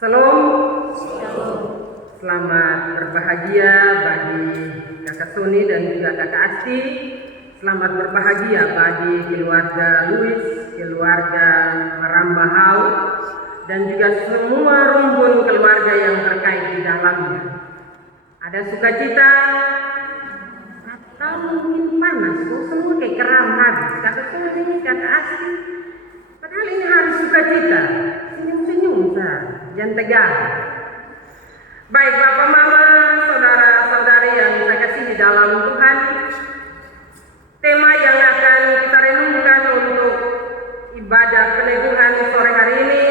Salam. Selamat berbahagia bagi Kakak Sony dan juga Kakak Asti. Selamat berbahagia bagi keluarga Louis, keluarga Marambahau, dan juga semua rumpun keluarga yang terkait di dalamnya. Ada sukacita atau mungkin panas, semua kayak keram habis. Kakak Sony, Kakak Asti, padahal ini harus sukacita. Senyum-senyum, jangan tegang. Baik Bapak Mama, saudara-saudari yang saya kasih di dalam Tuhan, tema yang akan kita renungkan untuk ibadah peneguhan sore hari ini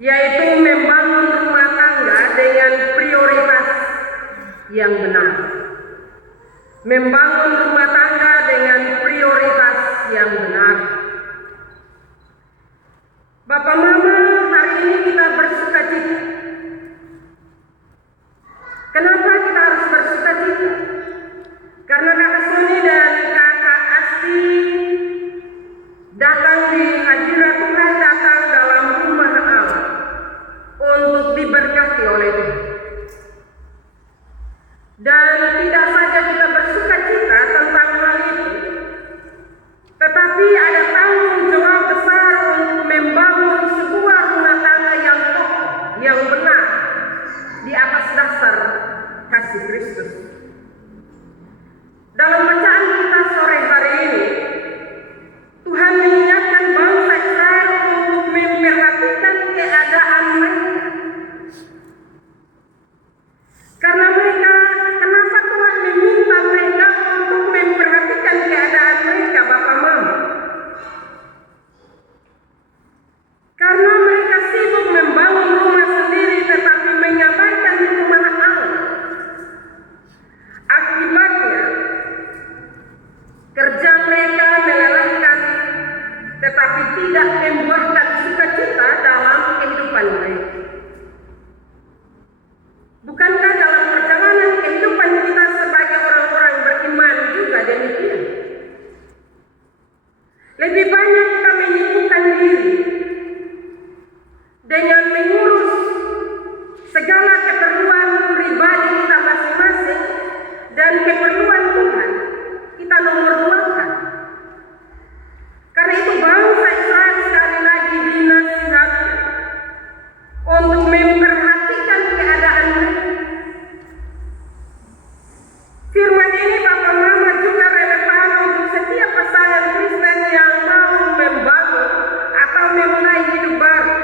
yaitu membangun rumah tangga dengan prioritas yang benar. Membangun rumah tangga dengan prioritas yang benar. Bapak Mama, hari ini kita bersukacita. Kenapa kita harus bersukacita? Karena Kakak Sony dan Kakak Asti datang di hadirat Tuhan, datang dalam rumah Allah untuk diberkati oleh Tuhan. Dan tidak saja kita bersukacita tentang hal itu, tetapi ada tanggung jawab besar untuk membangun sebuah rumah tangga yang kokoh, yang benar, di atas dasar kasih Kristus. Dalam bacaan kita sore hari ini, Tuhan mengingatkan bangsa Israel untuk memperhatikan keadaan mereka. Karena mereka, kenapa Tuhan meminta mereka untuk memperhatikan keadaan mereka, Bapak Mama? Karena mereka sibuk membangun rumah sendiri tetapi mengabaikan rumah Allah. Akibatnya, kerja mereka melelahkan tetapi tidak membuahkan sukacita dalam kehidupan mereka. Bukankah dalam perjalanan kehidupan kita sebagai orang-orang beriman juga demikian? Lebih banyak kita menyibukkan diri dengan mengurus segala keperluan pribadi kita masing-masing dan keperluan Tuhan kita nomor duakan. Karena itu bangsa Israel sekali lagi dinasihatkan untuk memperhatikan keadaan mereka. Firman ini Bapak Mama juga relevan untuk setiap pasangan Kristen yang mau membangun atau memulai hidup baru.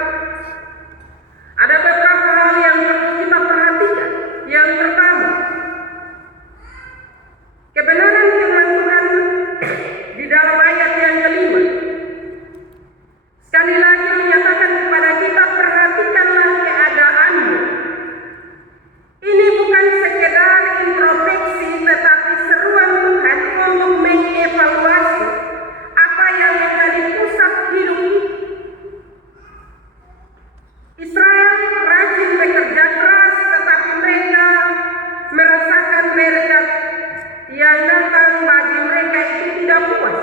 Ada beberapa hal yang perlu kita perhatikan. Yang pertama, kebenaran firman Tuhan di dalam ayat yang kelima sekali lagi menyatakan kepada kita, perhatikanlah keadaanmu. Ini bukan sekedar introspeksi, tetapi seruan Tuhan untuk mengevaluasi apa yang menjadi pusat hidup kita. Israel rajin bekerja keras, tetapi mereka merasakan berkat yang datang bagi mereka itu tidak puas.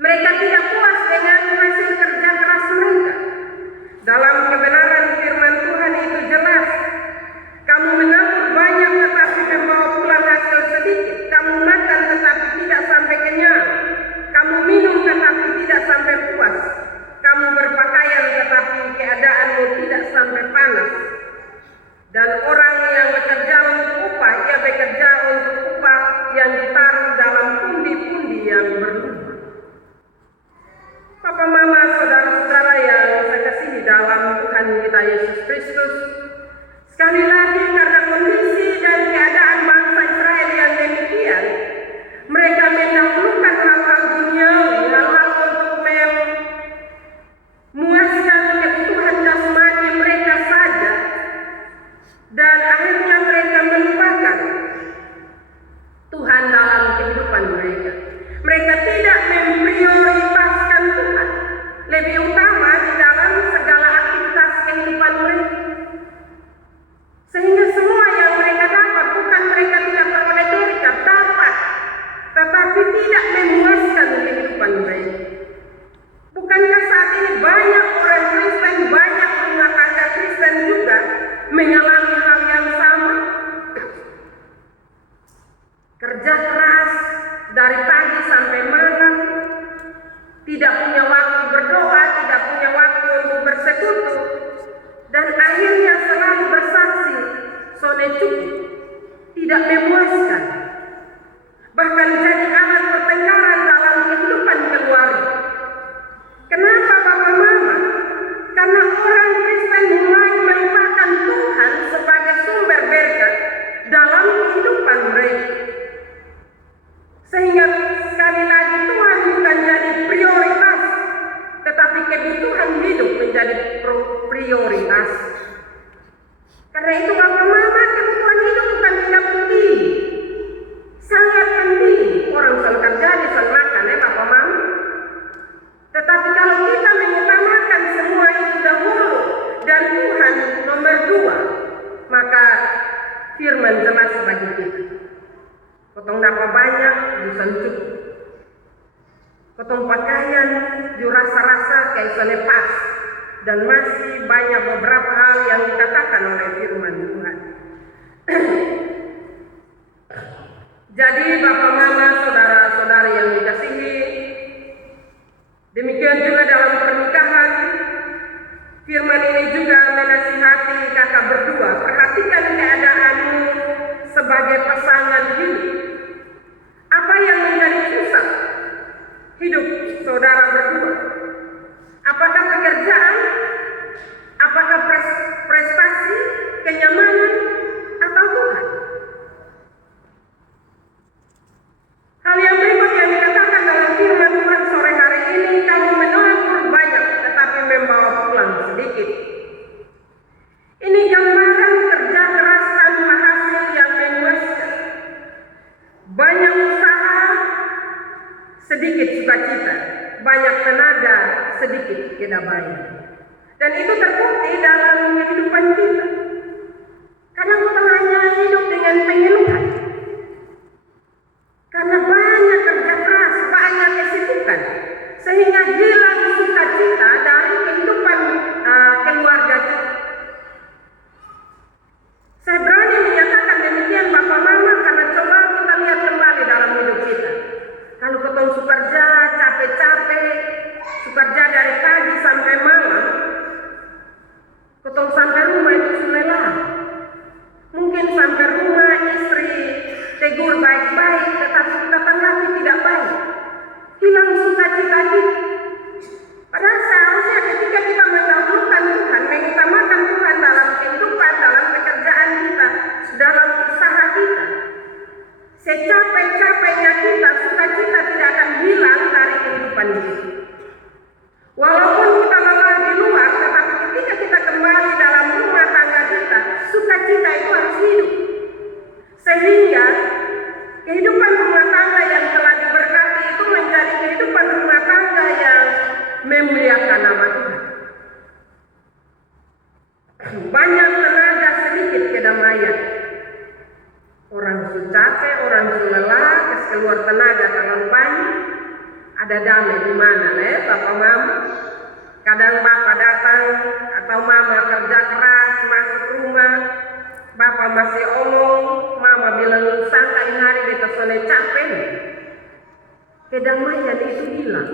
Mereka tidak puas dengan hasil kerja keras mereka. Dalam kebenaran firman Tuhan itu jelas. Kamu menabur banyak tetapi membawa pulang hasil sedikit. Kamu makan tetapi tidak sampai kenyang. Kamu minum tetapi tidak sampai puas. Kamu berpakaian tetapi keadaanmu tidak sampai panas. Dan orang yang bekerja untuk upah, ia bekerja untuk upah yang ditaruh dalam pundi-pundi yang berlubang. Papa Mama, saudara-saudara yang saya kasihi dalam Tuhan kita Yesus Kristus, sekali lagi karena kondisi dan keadaan bangsa Israel yang demikian, mereka mendahulukan hal-hal duniawi, hal-hal untuk memuaskan kebutuhan jasmani mereka saja, dan akhirnya mereka melupakan Tuhan dalam kehidupan mereka. Mereka tidak memprioritaskan Tuhan lebih utama di dalam segala aktivitas kehidupan mereka. Sehingga semua yang mereka dapat, bukan mereka tidak beroleh berkat, dapat, tetapi tidak memuaskan kehidupan mereka. Bukankah saat ini banyak orang Kristen, banyak kerja keras dari pagi sampai malam, tidak punya waktu berdoa, tidak punya waktu untuk bersekutu, dan akhirnya selalu bersaksi, "Sone cukup," tidak memuaskan, bahkan jadi alat pertengkaran dalam kehidupan keluarga. Kenapa Bapak Mama? Karena orang Kristen mulai melupakan Tuhan sebagai sumber berkat dalam kehidupan mereka. Sehingga sekali lagi Tuhan bukan jadi prioritas, tetapi kebutuhan hidup menjadi prioritas. Karena itu Bapak Mama, kebutuhan hidup bukan tidak penting, sangat penting. Orang selalu kerja selalu makan ya Bapak Mama. Tetapi kalau kita mengutamakan semua itu dahulu dan Tuhan nomor 2, maka firman jelas bagi kita. Potong dapat banyak, jusan cukup. Potong pakaian, ju rasa-rasa kayak selepas. Dan masih banyak beberapa hal yang dikatakan oleh firman Tuhan. Jadi Bapak Mama, saudara-saudari yang dikasihi, demikian juga dalam pernikahan, firman ini juga menasihati kakak berdua. Perhatikan keadaanmu sebagai pasangan hidup. Apa yang menjadi pusat hidup saudara berdua? Apakah pekerjaan? Apakah prestasi, kenyamanan, atau Tuhan? Hal yang berikut yang dikatakan dalam firman Tuhan sore hari ini, kamu menabur banyak tetapi membawa pulang sedikit. Ini gambaran kerja keras tanpa hasil yang memuaskan. Banyak usaha, sedikit sukacita. Banyak tenaga, sedikit kedamaian. Dan itu terbukti dalam kehidupan kita. Karena kita hanya hidup dengan pengeluhan. Karena banyak kerja keras, banyak kesibukan, sehingga hilang sukacita dari kehidupan keluarga kita. Saya berani menyatakan demikian Bapak Mama, karena coba kita lihat kembali dalam hidup kita. Kalau kita kerja capek-capek, kerja dari pagi sampai malam, kita sampai rumah itu sudah. Mungkin sampai rumah istri tegur baik-baik, tetapi kita tanggapi tidak baik. Hilang sukacita kita. Padahal seharusnya ketika kita mendahulukan Tuhan, mengutamakan Tuhan dalam kehidupan, dalam pekerjaan kita, dalam usaha kita, secapek-capeknya kita, sukacita tidak akan hilang dari kehidupan kita. Walaupun kita lelah di luar, tetapi ketika kita kembali dalam rumah tangga kita, sukacita itu harus hidup. Sehingga kehidupan rumah tangga yang telah diberkati itu menjadi kehidupan rumah tangga yang memuliakan nama Tuhan. Banyak tenaga, sedikit kedamaian. Orang sudah capek, orang sudah lelah, keluar tenaga terlalu banyak. Ada damai di mana, Bapak Mama? Kadang Bapak datang atau Mama kerja keras masuk rumah, Bapak masih omong, Mama bilang santai hari beta sone capek. Kedamaian itu hilang.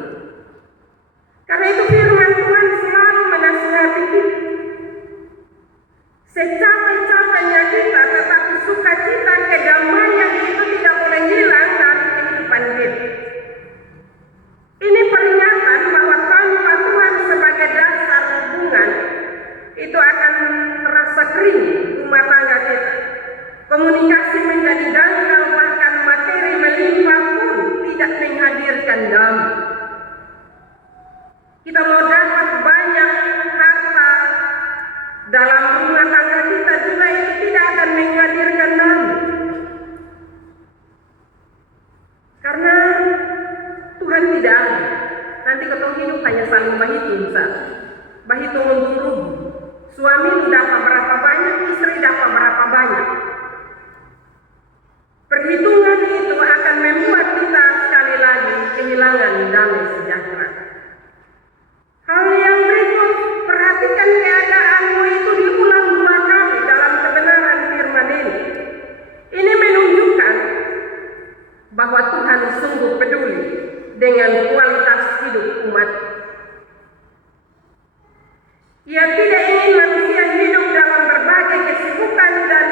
Karena itu firman Tuhan selalu menasihati kita. Secapek-capeknya kita, tetapi sukacita, kedamaian itu tidak boleh hilang dari kehidupan kita. Ini peringatan bahwa tanpa Tuhan sebagai dasar hubungan, itu akan terasa kering rumah tangga kita. Komunikasi menjadi dangkal, bahkan materi melimpah pun tidak menghadirkan damai. Kita mau dapat banyak harta dalam rumah tangga kita juga itu tidak akan menghadirkan damai. Karena Tuhan tidak ada. Nanti ketemu hidup hanya saling bahitung saja. Bahitung untuk rugi. Suami dapat berapa banyak, istri dapat berapa banyak. Perhitungan itu akan membuat kita sekali lagi kehilangan damai sejahtera. Hal yang berikut, perhatikan keadaanmu itu diulang 2 kali dalam kebenaran firman ini. Ini menunjukkan bahwa Tuhan sungguh peduli dengan kualitas hidup umat. Ia tidak ingin manusia hidup dalam berbagai kesibukan dan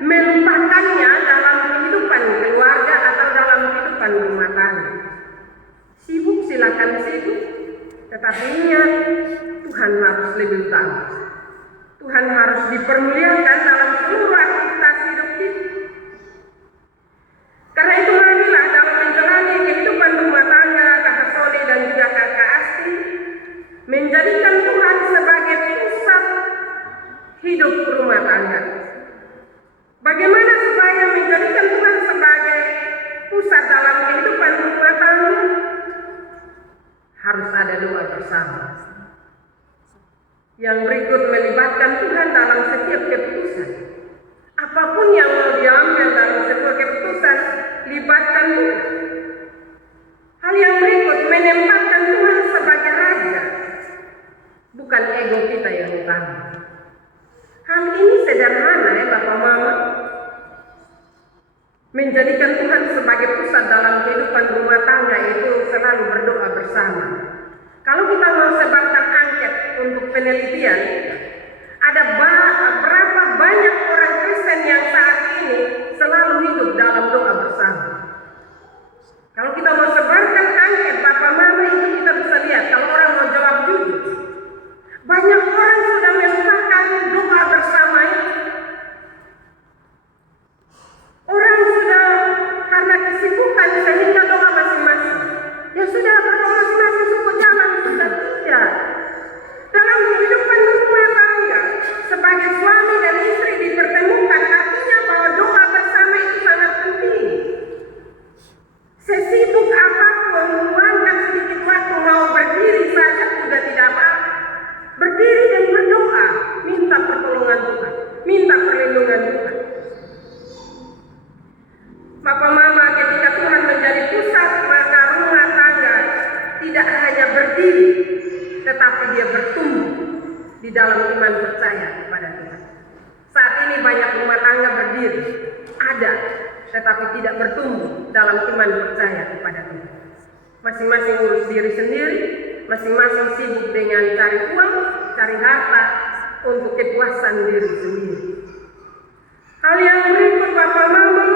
melupakannya dalam kehidupan keluarga atau dalam kehidupan rumah tangga. Sibuk silakan sibuk, tetapi ingat Tuhan harus lebih utama. Tuhan harus dipermuliakan dalam seluruh aktivitas hidup kita. Karena itu marilah dalam menjalani kehidupan rumah tangga Kakak Sony dan juga Kakak Asti menjadikan Tuhan sebagai pusat hidup rumah tangga. Bagaimana supaya menjadikan Tuhan sebagai pusat dalam kehidupan rumah tangga? Harus ada doa bersama. Yang berikut melibatkan Tuhan dalam setiap keputusan. Apapun yang mau diambil dalam sebuah keputusan, libatkan Tuhan. Hal yang berikut menempatkan Tuhan sebagai raja, bukan ego kita yang utama. Hal ini sederhana ya Bapak Mama. Menjadikan Tuhan sebagai pusat dalam kehidupan rumah tangga itu selalu berdoa bersama. Kalau kita mau sebarkan angket untuk penelitian, ada berapa banyak orang Kristen yang saat ini selalu hidup dalam doa bersama. Kalau kita mau sebarkan angket Bapak Mama itu kita bisa lihat, kalau orang mau jawab jujur, banyak orang sudah melupakan doa bersama itu. Orang sudah karena kesibukan sehingga doa masing-masing. Ya sudah berdoa masing-masing suku jalan sudah tidak. Dalam kehidupan rumah tangga sebagai suami dan istri dipertemukan artinya bahwa doa bersama itu sangat penting. Sesibuk apapun meluangkan sedikit waktu mau berdiri saja juga tidak apa-apa. Berdiri dan berdoa, minta pertolongan Tuhan, minta perlindungan Tuhan. Bapak Mama, ketika Tuhan menjadi pusat, maka rumah tangga tidak hanya berdiri, tetapi dia bertumbuh di dalam iman percaya kepada Tuhan. Saat ini banyak rumah tangga berdiri, ada, tetapi tidak bertumbuh dalam iman percaya kepada Tuhan. Masing-masing urus diri sendiri, masing-masing sibuk dengan cari uang, cari harta untuk kepuasan diri sendiri. Hal yang berikut Bapak Mama,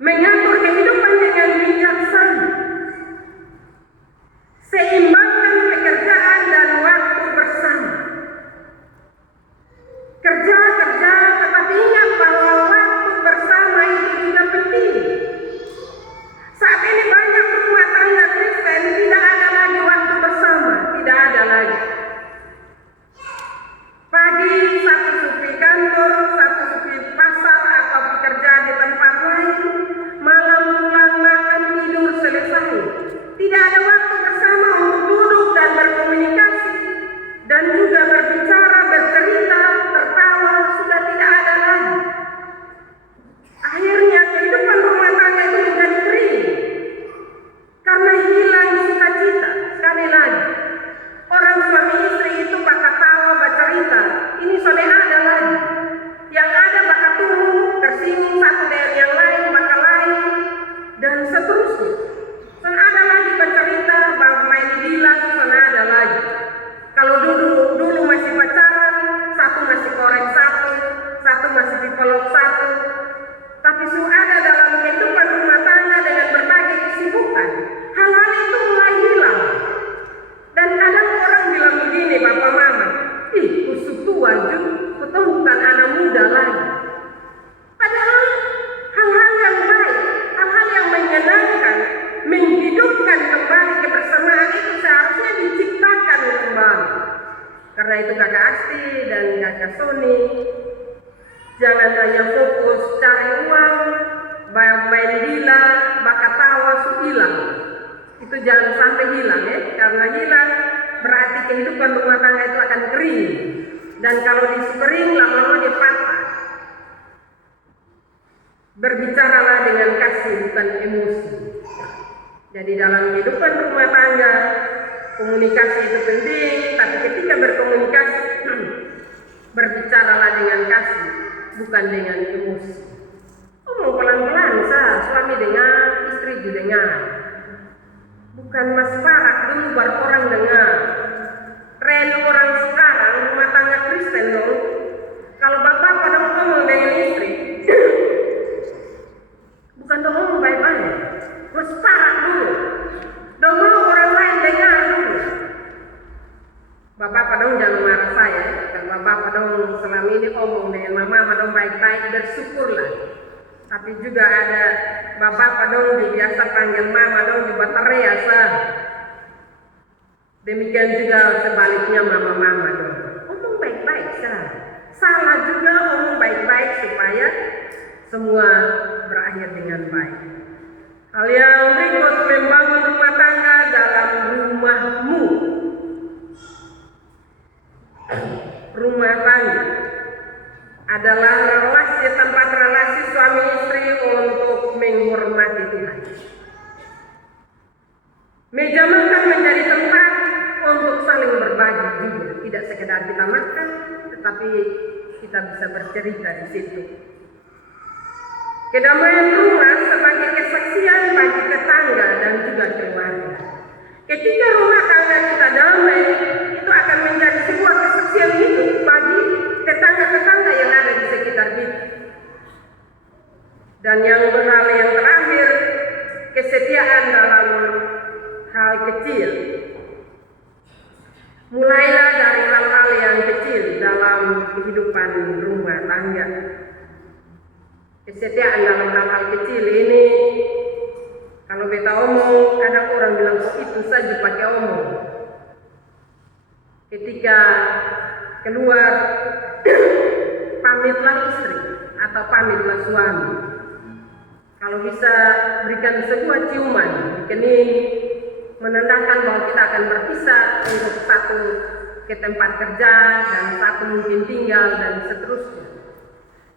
mengatur kehidupan dengan bijaksana, seimbangkan pekerjaan dan waktu bersama. Kerja, tetapi ingat bahwa waktu bersama itu juga penting. Saat ini banyak rumah tangga Kristen tidak ada lagi waktu bersama, tidak ada lagi. Pagi satu supir kantor, satu supir pasar atau bekerja di tempat lain, malam pulang makan tidur selesai. Tidak ada waktu bersama untuk duduk dan berkomunikasi dan juga berbicara, bercerita, tertawa, sudah tidak ada lagi. Akhirnya kehidupan rumah tangga itu menjadi kering karena hilang sukacita. Sekali lagi, orang suami istri itu bakal tawa, bercerita, ini sudah ada lagi. Yang ada bakal tumbuh, tersinggung satu dengan yang lain, bakal lain, dan seterusnya. Dan ada lagi bercerita, main gila, dan ada lagi. Kalau dulu masih pacaran, satu masih korek satu masih dipeluk satu. Tapi sudah ada dalam kehidupan rumah tangga dengan berbagai kesibukan. Hal-hal itu mulai hilang. Dan kadang orang bilang begini, Bapak Mama, kusuk tua juga, ketemu bukan anak muda lagi. Padahal hal-hal yang baik, hal-hal yang menyenangkan, menghidupkan kembali kebersamaan itu seharusnya diciptakan kembali. Karena itu Kakak Asti dan Kakak Sony, jangan hanya fokus cari uang, main gila, bakat tawa, hilang. Itu jangan sampai hilang ya, karena hilang berarti kehidupan rumah tangga itu akan kering. Dan kalau kering lama-lama dia patah. Berbicaralah dengan kasih bukan emosi. Jadi dalam kehidupan rumah tangga komunikasi itu penting, tapi ketika berkomunikasi berbicaralah dengan kasih bukan dengan emosi. Ngomong pelan-pelan setuju dengar. Bukan mas parak dulu baru orang dengar. Tren orang sekarang rumah tangga Kristen dong. Kalau bapak pada ngomong dengan istri, bukan dong ngomong baik-baik. Mas parak dulu. Dong mau orang lain dengar dulu. Bapak padong jangan marah saya. Kalau bapak padong selama ini omong dengan mama padong baik-baik, bersyukurlah. Tapi juga ada bapak padong biasa panggil mama dong juga teriasa. Demikian juga sebaliknya mama-mama dong. Omong baik-baik sah. Salah juga omong baik-baik supaya semua berakhir dengan baik. Hal yang berikut, membangun rumah tangga dalam rumahmu. Rumah tangga adalah tempat relasi suami istri untuk menghormati Tuhan. Meja makan menjadi tempat untuk saling berbagi juga, tidak sekedar kita makan, tetapi kita bisa bercerita di situ. Kedamaian rumah sebagai kesaksian bagi tetangga dan juga keluarga. Ketika rumah tangga kita damai, itu akan menjadi sebuah kesaksian hidup bagi tetangga-tetangga yang ada di sekitar kita. Dan yang terakhir, kesetiaan dalam hal kecil. Mulailah dari hal-hal yang kecil dalam kehidupan rumah tangga. Kesetiaan dalam hal-hal kecil ini, kalau beta omong, kadang orang bilang kok itu saja pakai omong. Ketika keluar, pamitlah istri atau pamitlah suami. Kalau bisa berikan sebuah ciuman di kening, menandakan bahwa kita akan berpisah untuk satu ke tempat kerja dan satu mungkin tinggal dan seterusnya.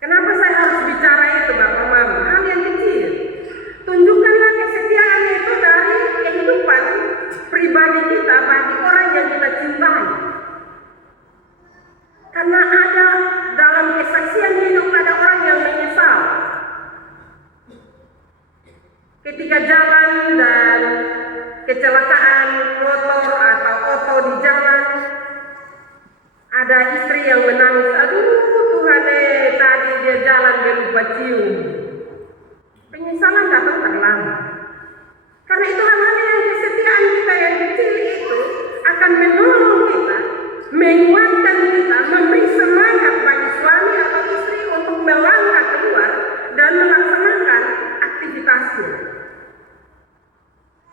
Kenapa saya harus bicara itu Bapak Mama? Hal yang kecil. Tunjukkanlah kesetiaan itu dari kehidupan pribadi kita bagi orang yang kita cintai. Karena ada dalam kesaksian hidup ada orang yang menyesal. Ketika jalan dan kecelakaan motor atau oto di jalan, ada istri yang menangis, aduh Tuhan tadi dia jalan dia lupa cium. Penyesalan datang terlambat. Karena itu hal-hal yang kesetiaan kita yang kecil itu akan menolong kita, menguatkan kita, memberi semangat bagi suami atau istri untuk melangkah keluar dan melaksanakan aktivitasnya.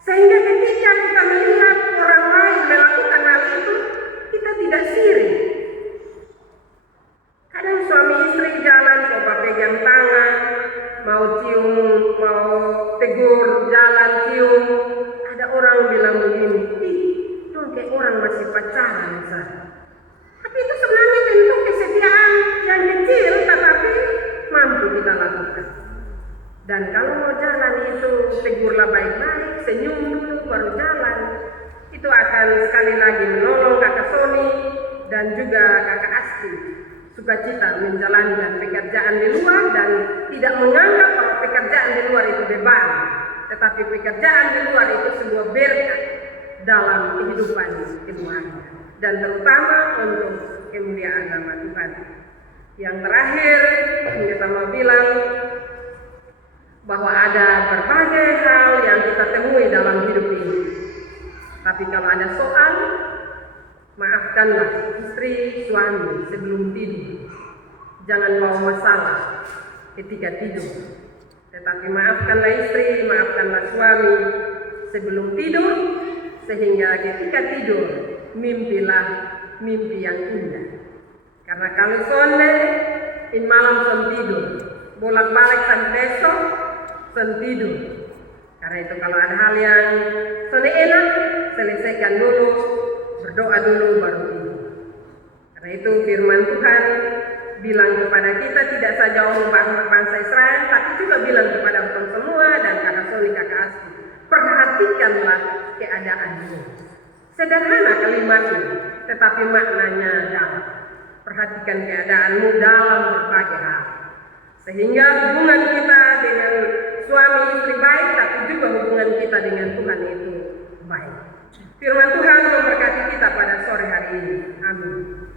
Sehingga ketika kita melihat orang lain melakukan hal itu, kita tidak sirik. Kadang suami istri jalan, coba pegang tangan, mau cium, mau tegur, jalan cium. Ada orang bilang begini, tuh kayak orang masih pacaran misalnya. Tapi itu sebenarnya bentuk kesetiaan yang kecil, tetapi mampu kita lakukan. Dan kalau mau jalan itu tegurlah baik-baik, senyum dulu baru jalan. Itu akan sekali lagi menolong kakak Sony dan juga kakak Asti sukacita menjalankan pekerjaan di luar dan tidak menganggap bahwa pekerjaan di luar itu beban, tetapi pekerjaan di luar itu sebuah berkat dalam kehidupan keluarga dan terutama untuk kemuliaan nama Tuhan. Yang terakhir kita mau bilang bahwa ada berbagai hal yang kita temui dalam hidup ini. Tapi kalau ada soal, maafkanlah istri, suami sebelum tidur. Jangan bawa masalah ketika tidur. Tetapi maafkanlah istri, maafkanlah suami sebelum tidur, sehingga ketika tidur, mimpilah mimpi yang indah. Karena kalau sonde, in malam son tidur, bolak-balik sampai besok, son tidur. Karena itu kalau ada hal yang sonde enak, selesaikan dulu, berdoa dulu baru tidur. Karena itu firman Tuhan bilang kepada kita tidak saja orang bangsa Israel, tapi juga bilang kepada orang semua dan kakak Sony, kakak Asti, perhatikanlah keadaanmu. Sederhana kalimatnya, tetapi maknanya dalam. Perhatikan keadaanmu dalam berbagai hal. Sehingga hubungan kita dengan suami istri baik, tapi juga juga hubungan kita dengan Tuhan itu baik. Firman Tuhan memberkati kita pada sore hari ini. Amin.